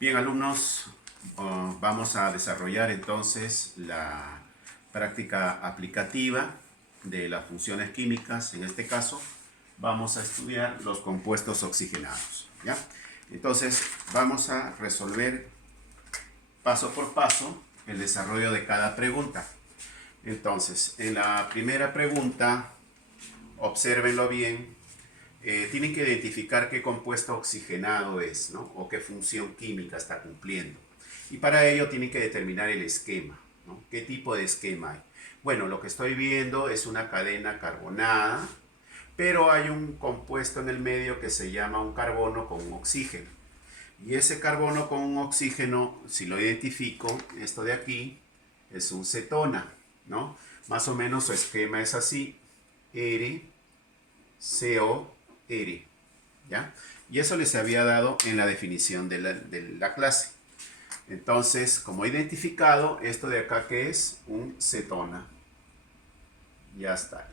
Bien, alumnos, vamos a desarrollar entonces la práctica aplicativa de las funciones químicas. En este caso, vamos a estudiar los compuestos oxigenados, ¿ya? Entonces, vamos a resolver paso por paso el desarrollo de cada pregunta. Entonces, en la primera pregunta, obsérvenlo bien. Tienen que identificar qué compuesto oxigenado es, ¿no? O qué función química está cumpliendo. Y para ello tienen que determinar el esquema, ¿no? ¿Qué tipo de esquema hay? Bueno, lo que estoy viendo es una cadena carbonada, pero hay un compuesto en el medio que se llama un carbono con un oxígeno. Y ese carbono con un oxígeno, si lo identifico, esto de aquí es un cetona, ¿no? Más o menos su esquema es así: R, CO, R, ¿ya? Y eso les había dado en la definición de la clase. Entonces, como he identificado, esto de acá que es un cetona. Ya está,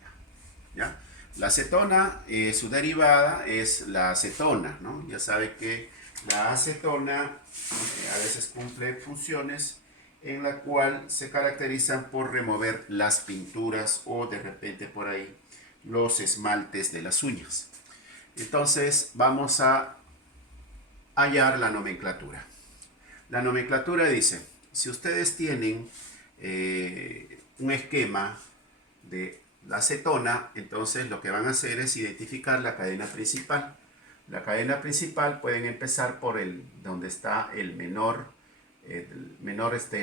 ¿ya? La acetona, su derivada es la acetona, ¿no? Ya sabe que la acetona a veces cumple funciones en la cual se caracterizan por remover las pinturas o de repente por ahí los esmaltes de las uñas. Entonces vamos a hallar la nomenclatura. La nomenclatura dice, si ustedes tienen un esquema de la acetona, entonces lo que van a hacer es identificar la cadena principal. La cadena principal pueden empezar por donde está el menor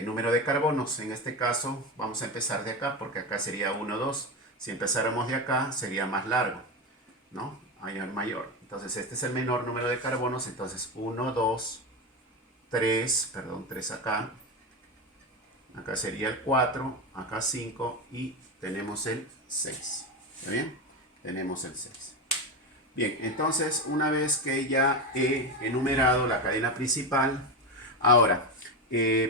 número de carbonos. En este caso vamos a empezar de acá porque acá sería 1, 2. Si empezáramos de acá sería más largo, ¿no? Hay el mayor. Entonces este es el menor número de carbonos. Entonces 1, 2, 3, perdón, 3 acá. Acá sería el 4, acá 5 y tenemos el 6. ¿Está bien? Tenemos el 6. Bien, entonces una vez que ya he enumerado la cadena principal, ahora,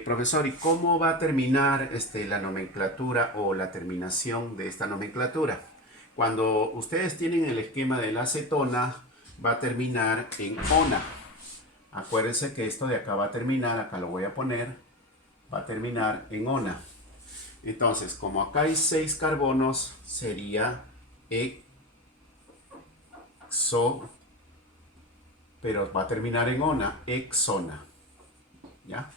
profesor, ¿y cómo va a terminar la nomenclatura o la terminación de esta nomenclatura? Cuando ustedes tienen el esquema de la acetona, va a terminar en ona. Acuérdense que esto de acá va a terminar, acá lo voy a poner, va a terminar en ona. Entonces, como acá hay 6 carbonos, sería exo, pero va a terminar en ona, exona, ¿ya?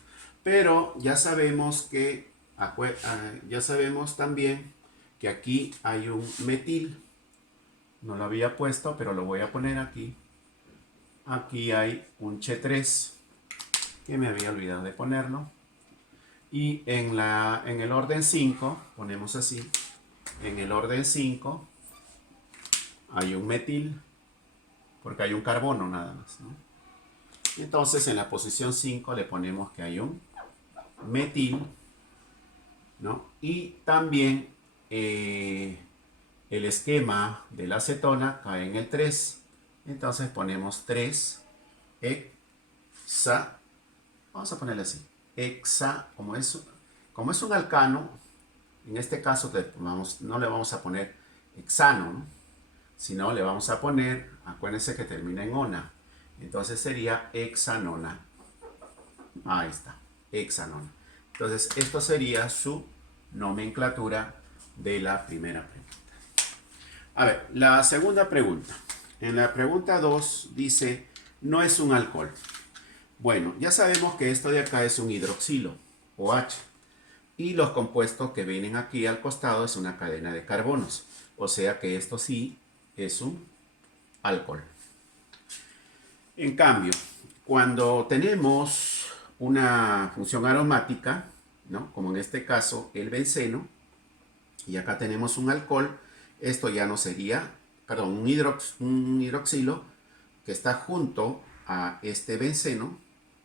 Pero ya sabemos que, ya sabemos también que aquí hay un metil. No lo había puesto, pero lo voy a poner aquí. Aquí hay un Ch3, que me había olvidado de ponerlo. Y en el orden 5, ponemos así, en el orden 5 hay un metil, porque hay un carbono nada más, ¿no? Y entonces en la posición 5 le ponemos que hay un metil, ¿no? Y también el esquema de la acetona cae en el 3. Entonces ponemos 3 hexa, vamos a ponerle así, hexa, como es un alcano, en este caso no le vamos a poner hexano, ¿no? Sino le vamos a poner, acuérdense que termina en ona, entonces sería hexanona. Ahí está, hexanona. Entonces esto sería su nomenclatura de la primera pregunta. A ver, la segunda pregunta. En la pregunta 2 dice, no es un alcohol. Bueno, ya sabemos que esto de acá es un hidroxilo, OH. Y los compuestos que vienen aquí al costado es una cadena de carbonos. O sea que esto sí es un alcohol. En cambio, cuando tenemos una función aromática, ¿no? Como en este caso el benceno, y acá tenemos un alcohol, esto ya no sería, perdón, un hidroxilo que está junto a este benceno,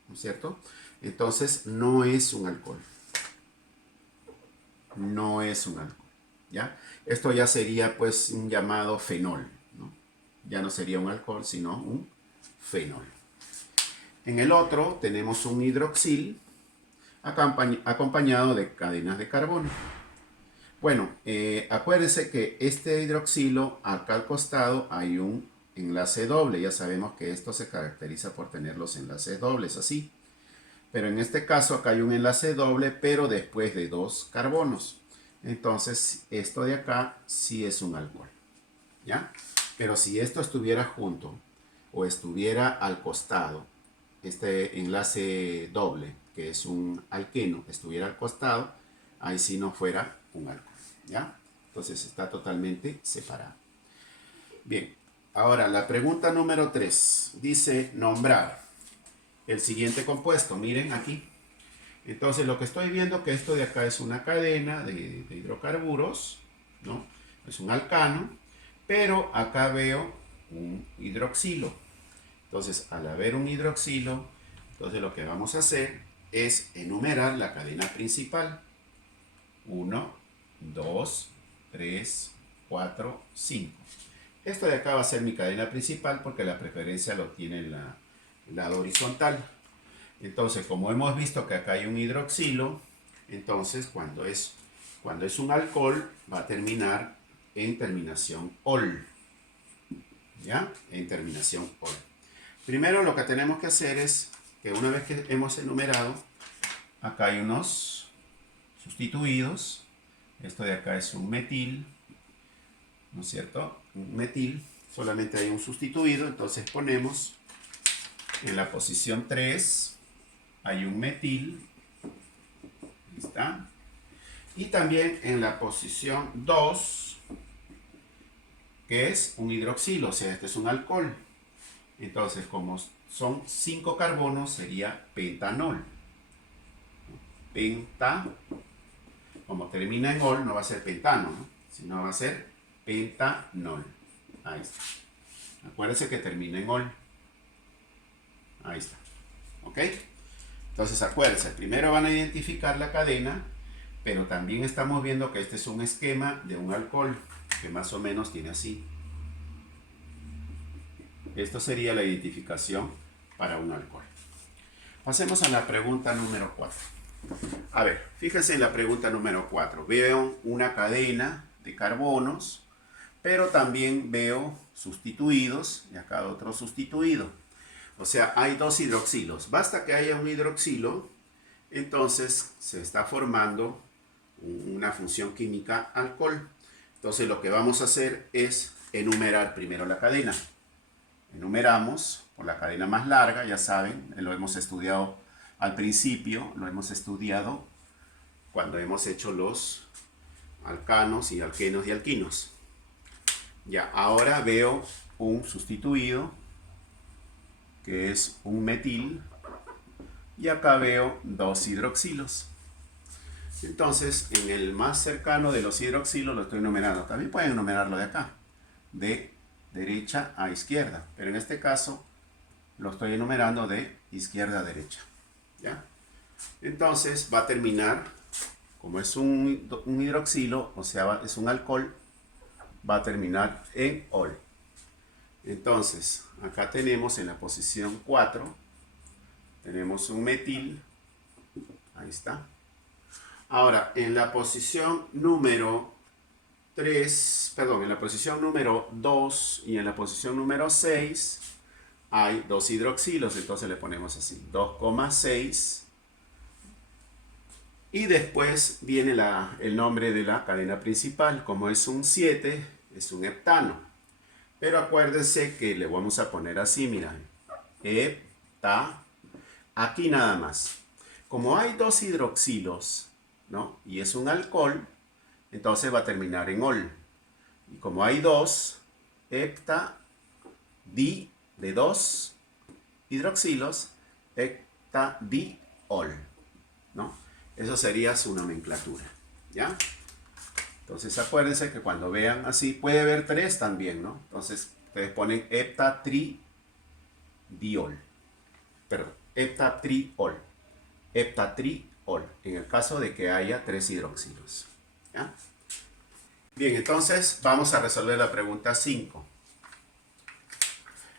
¿no es cierto? Entonces no es un alcohol. No es un alcohol, ¿ya? Esto ya sería pues un llamado fenol, ¿no? Ya no sería un alcohol, sino un fenol. En el otro tenemos un hidroxil acompañado de cadenas de carbono. Bueno, acuérdense que este hidroxilo, acá al costado hay un enlace doble. Ya sabemos que esto se caracteriza por tener los enlaces dobles así. Pero en este caso acá hay un enlace doble, pero después de 2 carbonos. Entonces esto de acá sí es un alcohol, ¿ya? Pero si esto estuviera junto o estuviera al costado, este enlace doble, que es un alqueno, estuviera al costado, ahí sí no fuera un alcohol, ¿ya? Entonces está totalmente separado. Bien, ahora la pregunta número 3 dice nombrar el siguiente compuesto. Miren aquí. Entonces lo que estoy viendo que esto de acá es una cadena de hidrocarburos, ¿no? Es un alcano, pero acá veo un hidroxilo. Entonces al haber un hidroxilo, entonces lo que vamos a hacer es enumerar la cadena principal. 1, 2, 3, 4, 5. Esto de acá va a ser mi cadena principal porque la preferencia lo tiene en el lado horizontal. Entonces, como hemos visto que acá hay un hidroxilo, entonces cuando es un alcohol va a terminar en terminación ol. ¿Ya? En terminación ol. Primero lo que tenemos que hacer es que una vez que hemos enumerado, acá hay unos sustituidos. Esto de acá es un metil, ¿no es cierto? Un metil, solamente hay un sustituido, entonces ponemos en la posición 3 hay un metil, ahí está, y también en la posición 2, que es un hidroxilo, o sea, este es un alcohol. Entonces, como son 5 carbonos, sería pentanol. Penta, como termina en ol, no va a ser pentano, ¿no? Sino va a ser pentanol. Ahí está. Acuérdense que termina en ol. Ahí está. ¿Ok? Entonces acuérdense, primero van a identificar la cadena, pero también estamos viendo que este es un esquema de un alcohol, que más o menos tiene así. Esto sería la identificación para un alcohol. Pasemos a la pregunta número 4. A ver, fíjense en la pregunta número 4. Veo una cadena de carbonos, pero también veo sustituidos, y acá otro sustituido. O sea, hay 2 hidroxilos. Basta que haya un hidroxilo, entonces se está formando una función química alcohol. Entonces lo que vamos a hacer es enumerar primero la cadena. Enumeramos por la cadena más larga, ya saben, lo hemos estudiado al principio, lo hemos estudiado cuando hemos hecho los alcanos y alquenos y alquinos. Ya, ahora veo un sustituido que es un metil y acá veo 2 hidroxilos. Entonces, en el más cercano de los hidroxilos lo estoy enumerando. También pueden enumerarlo de acá, de derecha a izquierda, pero en este caso lo estoy enumerando de izquierda a derecha. ¿Ya? Entonces va a terminar, como es un hidroxilo, o sea, es un alcohol, va a terminar en ol. Entonces, acá tenemos en la posición 4, tenemos un metil, ahí está. Ahora, en la posición número 3, perdón, en la posición número 2 y en la posición número 6 hay 2 hidroxilos, entonces le ponemos así, 2,6. Y después viene el nombre de la cadena principal, como es un 7, es un heptano. Pero acuérdense que le vamos a poner así, miren, hepta, aquí nada más. Como hay 2 hidroxilos, ¿no? Y es un alcohol, entonces va a terminar en ol. Y como hay 2, hepta, di de 2 hidroxilos, heptadiol, ¿no? Eso sería su nomenclatura, ¿ya? Entonces acuérdense que cuando vean así, puede haber 3 también, ¿no? Entonces ustedes ponen heptatridiol, perdón, heptatriol, heptatriol, en el caso de que haya 3 hidroxilos, ¿ya? Bien, entonces vamos a resolver la pregunta 5.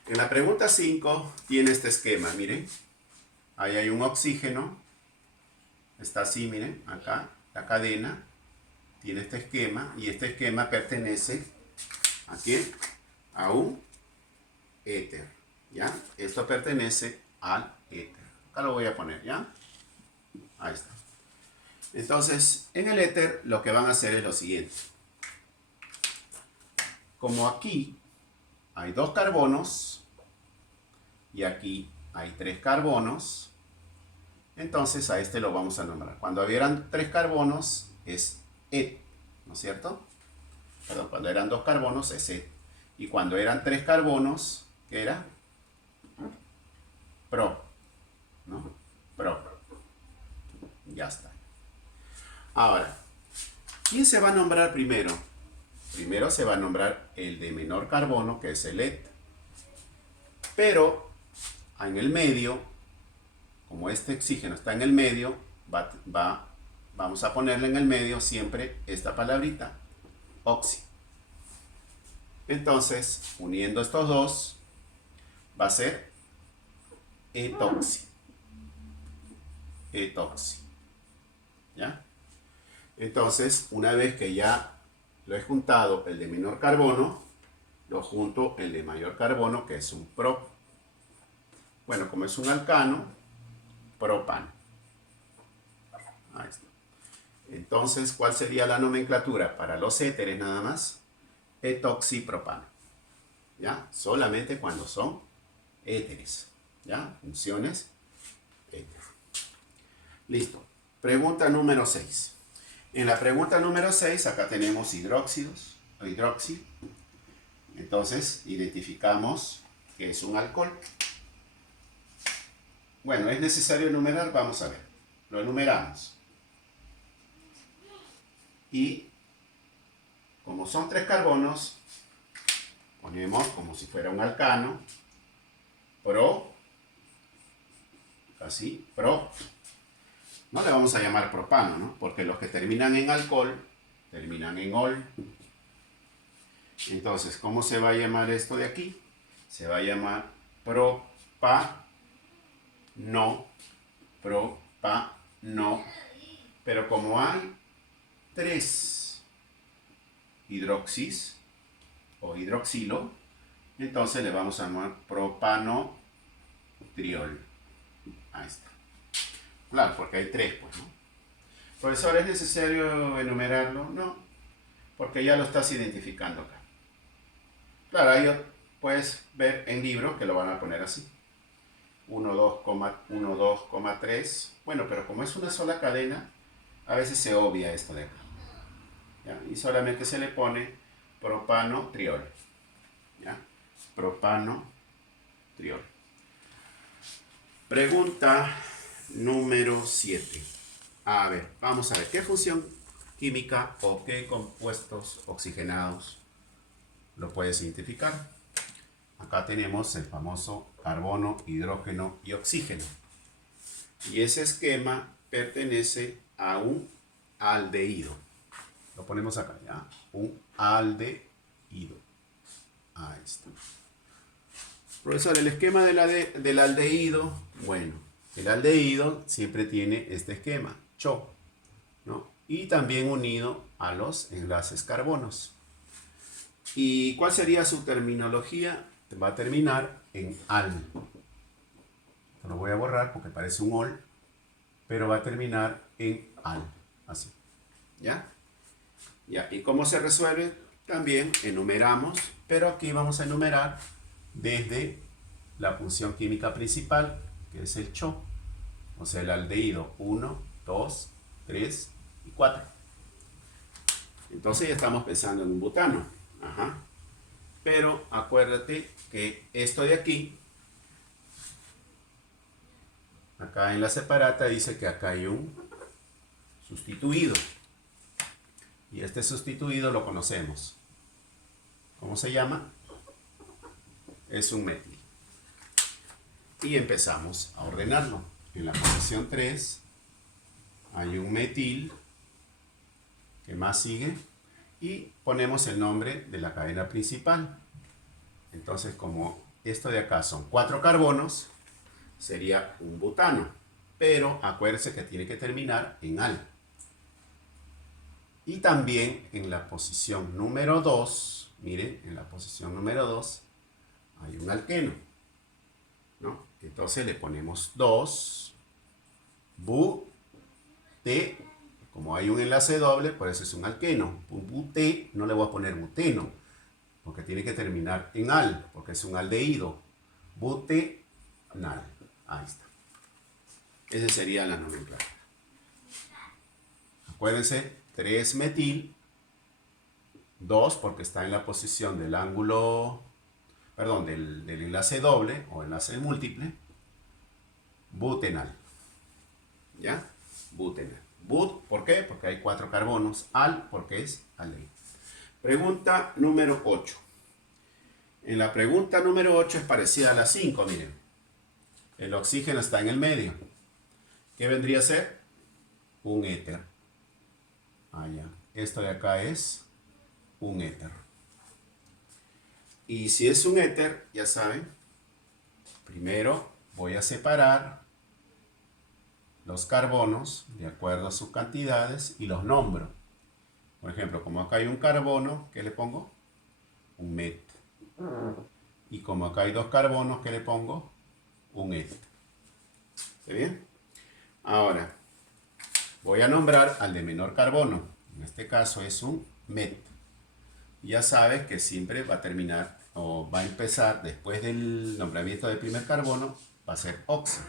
En la pregunta 5 tiene este esquema, miren. Ahí hay un oxígeno. Está así, miren, acá, la cadena. Tiene este esquema y este esquema pertenece ¿a quién? A un éter, ¿ya? Esto pertenece al éter. Acá lo voy a poner, ¿ya? Ahí está. Entonces, en el éter lo que van a hacer es lo siguiente. Como aquí hay 2 carbonos y aquí hay 3 carbonos, entonces a este lo vamos a nombrar. Cuando hubieran 3 carbonos es et, ¿no es cierto? Perdón, cuando eran 2 carbonos es et. Y cuando eran 3 carbonos, ¿qué era? Pro, ¿no? Pro. Ya está. Ahora, ¿quién se va a nombrar primero? Primero se va a nombrar el de menor carbono, que es el et. Pero en el medio, como este oxígeno está en el medio, vamos a ponerle en el medio siempre esta palabrita, oxi. Entonces, uniendo estos dos, va a ser etoxi. Etoxi. ¿Ya? Entonces, una vez que ya lo he juntado el de menor carbono, lo junto el de mayor carbono, que es un prop. Bueno, como es un alcano, propano. Ahí está. Entonces, ¿cuál sería la nomenclatura? Para los éteres nada más, etoxipropano. ¿Ya? Solamente cuando son éteres. ¿Ya? Funciones éter. Listo. Pregunta número 6. En la pregunta número 6, acá tenemos hidróxidos o hidroxi. Entonces, identificamos que es un alcohol. Bueno, es necesario enumerar, vamos a ver. Lo enumeramos. Y como son 3 carbonos, ponemos como si fuera un alcano, pro, así, pro. No le vamos a llamar propano, ¿no? Porque los que terminan en alcohol, terminan en ol. Entonces, ¿cómo se va a llamar esto de aquí? Se va a llamar propano, propano. Pero como hay 3 hidroxis o hidroxilo, entonces le vamos a llamar propanotriol. Ahí está. Claro, porque hay 3, pues, ¿no? Profesor, ¿es necesario enumerarlo? No, porque ya lo estás identificando acá. Claro, ahí puedes ver en libro que lo van a poner así. 1, 2, 3. Bueno, pero como es una sola cadena, a veces se obvia esto de acá. ¿Ya? Y solamente se le pone propanotriol. ¿Ya? Propanotriol. Pregunta número 7. A ver, vamos a ver, ¿qué función química o qué compuestos oxigenados lo puedes identificar? Acá tenemos el famoso carbono, hidrógeno y oxígeno. Y ese esquema pertenece a un aldehído. Lo ponemos acá, ¿ya? Un aldehído. Ahí está. Profesor, el esquema del aldehído, bueno, el aldehído siempre tiene este esquema, CHO, ¿no? Y también unido a los enlaces carbonos. ¿Y cuál sería su terminología? Va a terminar en al. Esto lo voy a borrar porque parece un ol, pero va a terminar en al, así. ¿Ya? Ya. ¿Y cómo se resuelve? También enumeramos, pero aquí vamos a enumerar desde la función química principal, que es el CHO, o sea, el aldehído 1, 2, 3 y 4. Entonces ya estamos pensando en un butano. Ajá. Pero acuérdate que esto de aquí, acá en la separata dice que acá hay un sustituido. Y este sustituido lo conocemos. ¿Cómo se llama? Es un metil. Y empezamos a ordenarlo. En la posición 3 hay un metil. ¿Qué más sigue? Y ponemos el nombre de la cadena principal. Entonces, como esto de acá son 4 carbonos, sería un butano. Pero acuérdense que tiene que terminar en al. Y también en la posición número 2, miren, en la posición número 2 hay un alqueno, ¿no? Entonces le ponemos 2 butano. T, como hay un enlace doble, por eso es un alqueno. Un bute, no le voy a poner buteno, porque tiene que terminar en al, porque es un aldehído. Butenal. Ahí está. Esa sería la nomenclatura. Acuérdense, 3-metil, 2 porque está en la posición del ángulo, perdón, del enlace doble o enlace múltiple, butenal. ¿Ya? Butenal. But, ¿por qué? Porque hay 4 carbonos. Al, porque es aldehído. Pregunta número 8. En la pregunta número 8 es parecida a la 5, miren. El oxígeno está en el medio. ¿Qué vendría a ser? Un éter. Ah, ya. Esto de acá es un éter. Y si es un éter, ya saben, primero voy a separar los carbonos de acuerdo a sus cantidades y los nombro. Por ejemplo, como acá hay un carbono, ¿qué le pongo? Un met. Y como acá hay 2 carbonos, ¿qué le pongo? Un et. ¿Está bien? Ahora, voy a nombrar al de menor carbono. En este caso es un met. Ya sabes que siempre va a terminar o va a empezar después del nombramiento del primer carbono, va a ser oxi.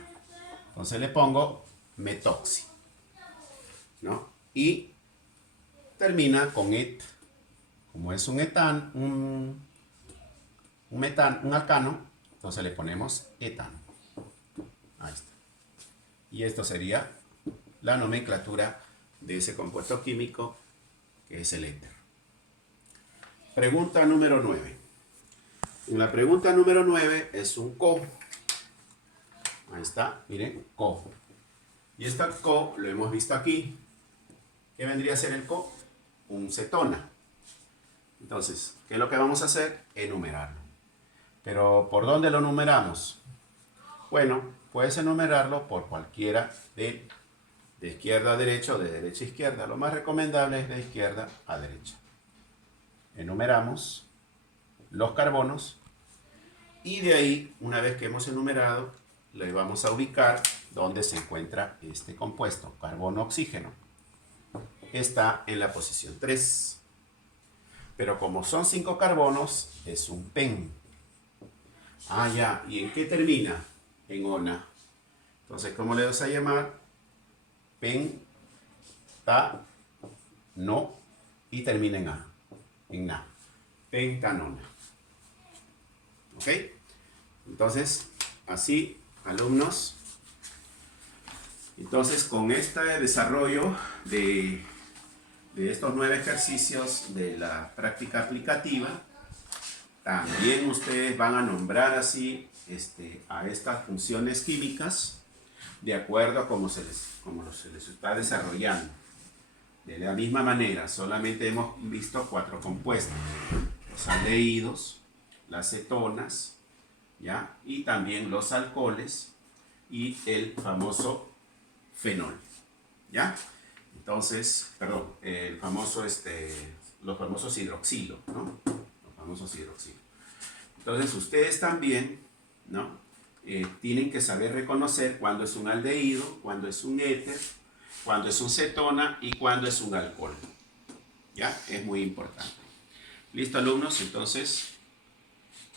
Entonces le pongo metoxi, ¿no? Y termina con et. Como es un etano, un alcano, entonces le ponemos etano. Ahí está. Y esto sería la nomenclatura de ese compuesto químico que es el éter. Pregunta número 9. En la pregunta número 9 es un CO. Ahí está, miren, CO. Y esta CO lo hemos visto aquí. ¿Qué vendría a ser el CO? Un cetona. Entonces, ¿qué es lo que vamos a hacer? Enumerarlo. Pero, ¿por dónde lo numeramos? Bueno, puedes enumerarlo por cualquiera de izquierda a derecha o de derecha a izquierda. Lo más recomendable es de izquierda a derecha. Enumeramos los carbonos y de ahí, una vez que hemos enumerado, le vamos a ubicar donde se encuentra este compuesto, carbono-oxígeno. Está en la posición 3. Pero como son 5 carbonos, es un pen. Ah, ya. ¿Y en qué termina? En ona. Entonces, ¿cómo le vas a llamar? No y termina en A. En na. Pentanona. ¿Ok? Entonces, así, alumnos. Entonces, con este desarrollo de estos 9 ejercicios de la práctica aplicativa, también ustedes van a nombrar así a estas funciones químicas de acuerdo a cómo se les está desarrollando. De la misma manera, solamente hemos visto 4 compuestos: los aldehídos, las cetonas, ¿ya? Y también los alcoholes y el famoso fenol, ¿ya? Entonces, perdón, los famosos hidroxilos, ¿no? Los famosos hidroxilos. Entonces, ustedes también, ¿no? Tienen que saber reconocer cuándo es un aldehído, cuándo es un éter, cuándo es un cetona y cuándo es un alcohol. ¿Ya? Es muy importante. ¿Listo, alumnos? Entonces,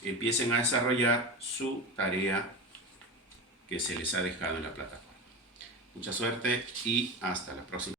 empiecen a desarrollar su tarea que se les ha dejado en la plataforma. Mucha suerte y hasta la próxima.